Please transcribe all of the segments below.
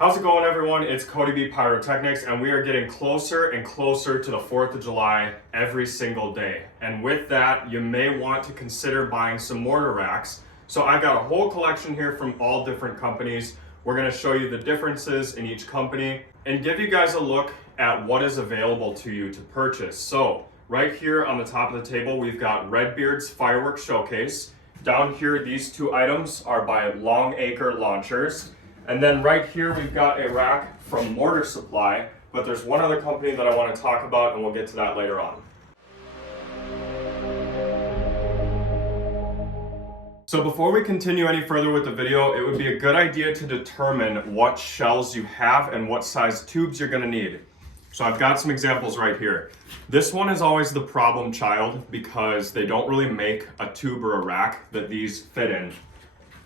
How's it going, everyone? It's CodyBPyrotechnics, and we are getting closer and closer to the 4th of July every single day. And with that, you may want to consider buying some mortar racks. So I've got a whole collection here from all different companies. We're going to show you the differences in each company and give you guys a look at what is available to you to purchase. So right here on the top of the table, we've got Redbeards Fireworks Showcase. Down here, these two items are by Longacre launchers. And then right here, we've got a rack from Mortar Supply, but there's one other company that I want to talk about, and we'll get to that later on. So before we continue any further with the video, it would be a good idea to determine what shells you have and what size tubes you're going to need. So I've got some examples right here. This one is always the problem child because they don't really make a tube or a rack that these fit in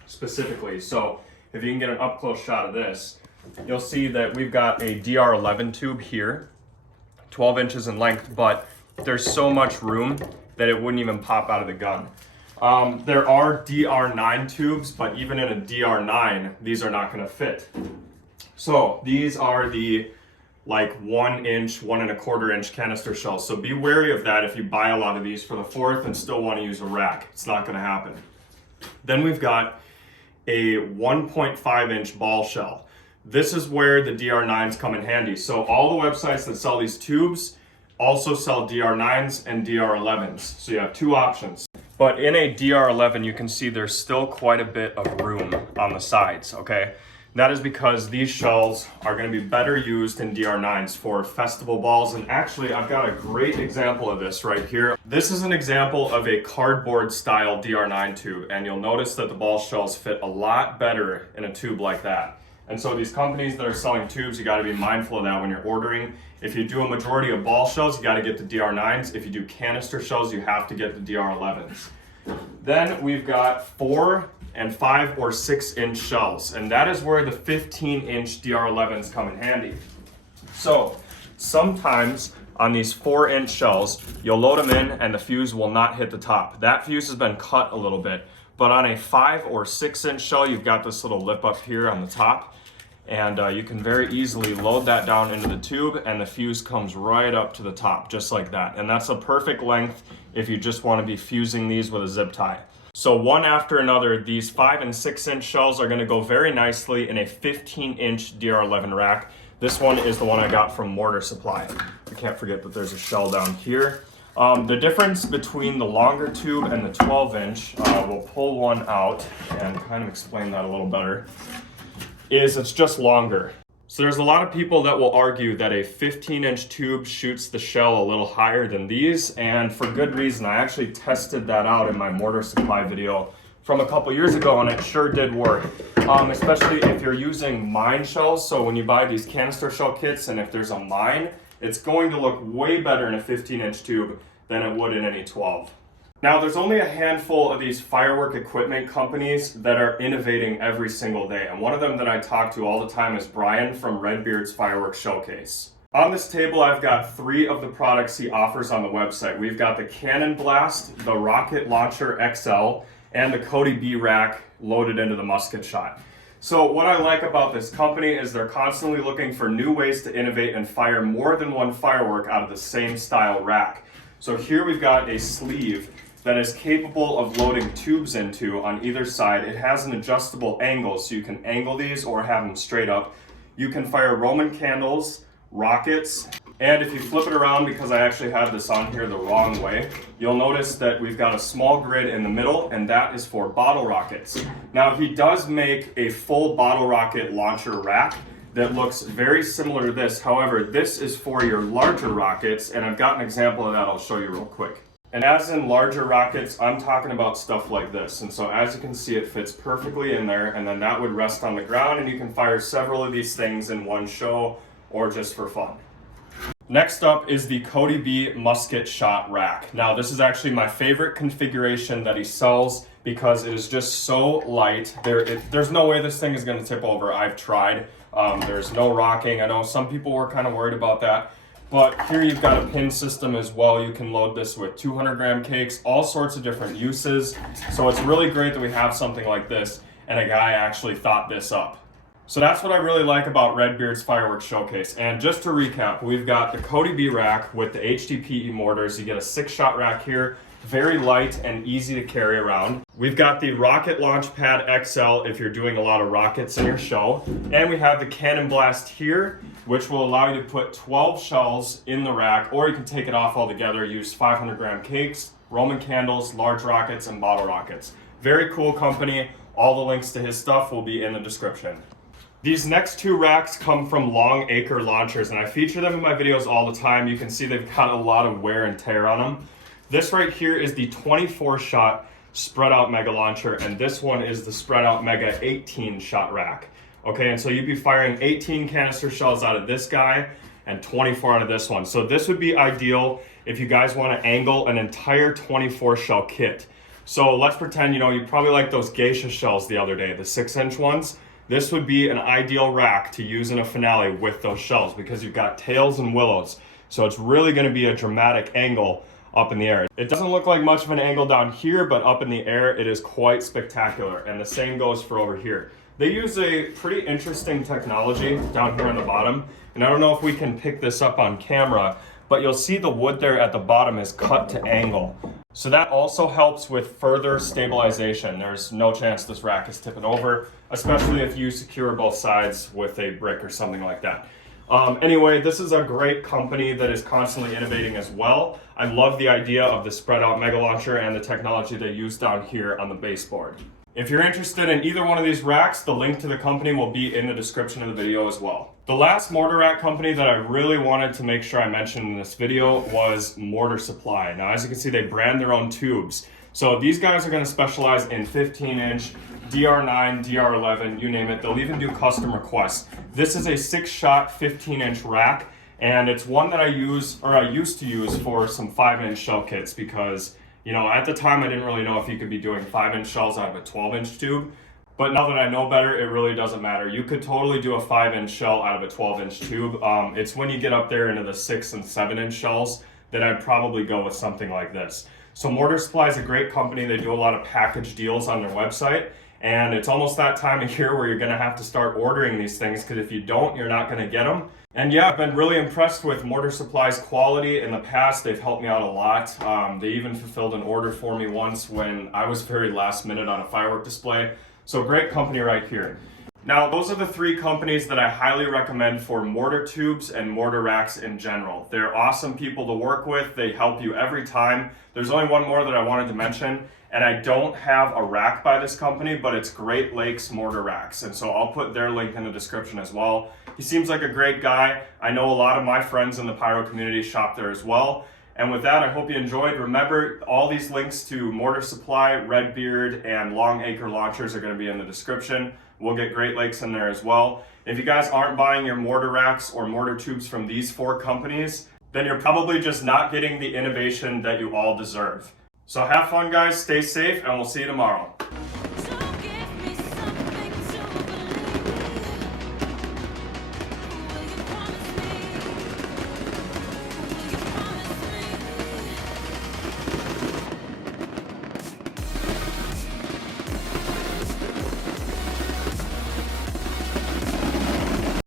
specifically. So if you can get an up close shot of this, you'll see that we've got a DR11 tube here, 12 inches in length, but there's so much room that it wouldn't even pop out of the gun. There are DR9 tubes, but even in a DR9, these are not gonna fit. So these are the like 1 inch, 1 1/4 inch canister shells. So be wary of that if you buy a lot of these for the 4th and still wanna use a rack. It's not gonna happen. Then we've got a 1.5 inch ball shell. This is where the DR9s come in handy. So all the websites that sell these tubes also sell DR9s and DR11s. So you have two options. But in a DR11, you can see there's still quite a bit of room on the sides, okay? That is because these shells are gonna be better used in DR9s for festival balls. And actually, I've got a great example of this right here. This is an example of a cardboard style DR9 tube. And you'll notice that the ball shells fit a lot better in a tube like that. And so these companies that are selling tubes, you gotta be mindful of that when you're ordering. If you do a majority of ball shells, you gotta get the DR9s. If you do canister shells, you have to get the DR11s. Then we've got 4 and 5 or 6 inch shells, and that is where the 15 inch DR11s come in handy. So sometimes on these 4 inch shells, you'll load them in and the fuse will not hit the top. That fuse has been cut a little bit, but on a 5 or 6 inch shell, you've got this little lip up here on the top, and you can very easily load that down into the tube and the fuse comes right up to the top, just like that. And that's a perfect length if you just want to be fusing these with a zip tie. So one after another, these 5 and 6 inch shells are going to go very nicely in a 15 inch DR11 rack. This one is the one I got from Mortar Supply. I can't forget that there's a shell down here. The difference between the longer tube and the 12 inch, we'll pull one out and kind of explain that a little better, is it's just longer. So there's a lot of people that will argue that a 15 inch tube shoots the shell a little higher than these, and for good reason. I actually tested that out in my Mortar Supply video from a couple years ago, and it sure did work. Especially if you're using mine shells. So when you buy these canister shell kits, and if there's a mine, it's going to look way better in a 15 inch tube than it would in any 12. Now, there's only a handful of these firework equipment companies that are innovating every single day. And one of them that I talk to all the time is Brian from Redbeards Fireworks Showcase. On this table, I've got 3 of the products he offers on the website. We've got the Cannon Blast, the Rocket Launcher XL, and the KodiB rack loaded into the musket shot. So what I like about this company is they're constantly looking for new ways to innovate and fire more than one firework out of the same style rack. So here we've got a sleeve that is capable of loading tubes into on either side. It has an adjustable angle, so you can angle these or have them straight up. You can fire Roman candles, rockets, and if you flip it around, because I actually have this on here the wrong way, you'll notice that we've got a small grid in the middle, and that is for bottle rockets. Now, he does make a full bottle rocket launcher rack that looks very similar to this. However, this is for your larger rockets, and I've got an example of that I'll show you real quick. And as in larger rockets, I'm talking about stuff like this. And so as you can see, it fits perfectly in there, and then that would rest on the ground, and you can fire several of these things in one show or just for fun. Next up is the KodiB musket shot rack. Now, this is actually my favorite configuration that he sells because it is just so light. There's no way this thing is gonna tip over. I've tried. There's no rocking. I know some people were kind of worried about that. But here you've got a pin system as well. You can load this with 200-gram cakes, all sorts of different uses. So it's really great that we have something like this, and a guy actually thought this up. So that's what I really like about Redbeards Fireworks Showcase. And just to recap, we've got the KodiB rack with the HDPE mortars. You get a 6-shot rack here, very light and easy to carry around. We've got the Rocket Launch Pad XL if you're doing a lot of rockets in your show. And we have the Cannon Blast here, which will allow you to put 12 shells in the rack, or you can take it off altogether, use 500-gram cakes, Roman candles, large rockets, and bottle rockets. Very cool company. All the links to his stuff will be in the description. These next 2 racks come from Longacre launchers, and I feature them in my videos all the time. You can see they've got a lot of wear and tear on them. This right here is the 24-shot spread out mega launcher, and this one is the spread out mega 18-shot rack. Okay, and so you'd be firing 18 canister shells out of this guy and 24 out of this one. So this would be ideal if you guys want to angle an entire 24 shell kit. So let's pretend, you probably like those geisha shells the other day, the 6-inch ones. This would be an ideal rack to use in a finale with those shells because you've got tails and willows. So it's really going to be a dramatic angle up in the air. It doesn't look like much of an angle down here, but up in the air, it is quite spectacular. And the same goes for over here. They use a pretty interesting technology down here on the bottom. And I don't know if we can pick this up on camera, but you'll see the wood there at the bottom is cut to angle. So that also helps with further stabilization. There's no chance this rack is tipping over, especially if you secure both sides with a brick or something like that. Anyway, this is a great company that is constantly innovating as well. I love the idea of the spread out mega launcher and the technology they use down here on the baseboard. If you're interested in either one of these racks, the link to the company will be in the description of the video as well. The last mortar rack company that I really wanted to make sure I mentioned in this video was Mortar Supply. Now, as you can see, they brand their own tubes. So these guys are going to specialize in 15-inch, DR9, DR11, you name it. They'll even do custom requests. This is a 6-shot 15-inch rack, and it's one that I used to use for some 5-inch shell kits because at the time I didn't really know if you could be doing 5-inch shells out of a 12-inch tube. But now that I know better, it really doesn't matter. You could totally do a 5-inch shell out of a 12-inch tube. It's when you get up there into the 6 and 7-inch shells that I'd probably go with something like this. So Mortar Supply is a great company. They do a lot of package deals on their website. And it's almost that time of year where you're going to have to start ordering these things because if you don't, you're not going to get them. And yeah, I've been really impressed with Mortar Supply's quality. In the past, they've helped me out a lot. They even fulfilled an order for me once when I was very last minute on a firework display. So great company right here. Now, those are the 3 companies that I highly recommend for mortar tubes and mortar racks in general. They're awesome people to work with. They help you every time. There's only one more that I wanted to mention, and I don't have a rack by this company, but it's Great Lakes Mortar Racks. And so I'll put their link in the description as well. He seems like a great guy. I know a lot of my friends in the pyro community shop there as well. And with that, I hope you enjoyed. Remember, all these links to Mortar Supply, Redbeard, and Longacre launchers are going to be in the description. We'll get Great Lakes in there as well. If you guys aren't buying your mortar racks or mortar tubes from these 4 companies, then you're probably just not getting the innovation that you all deserve. So have fun, guys. Stay safe, and we'll see you tomorrow.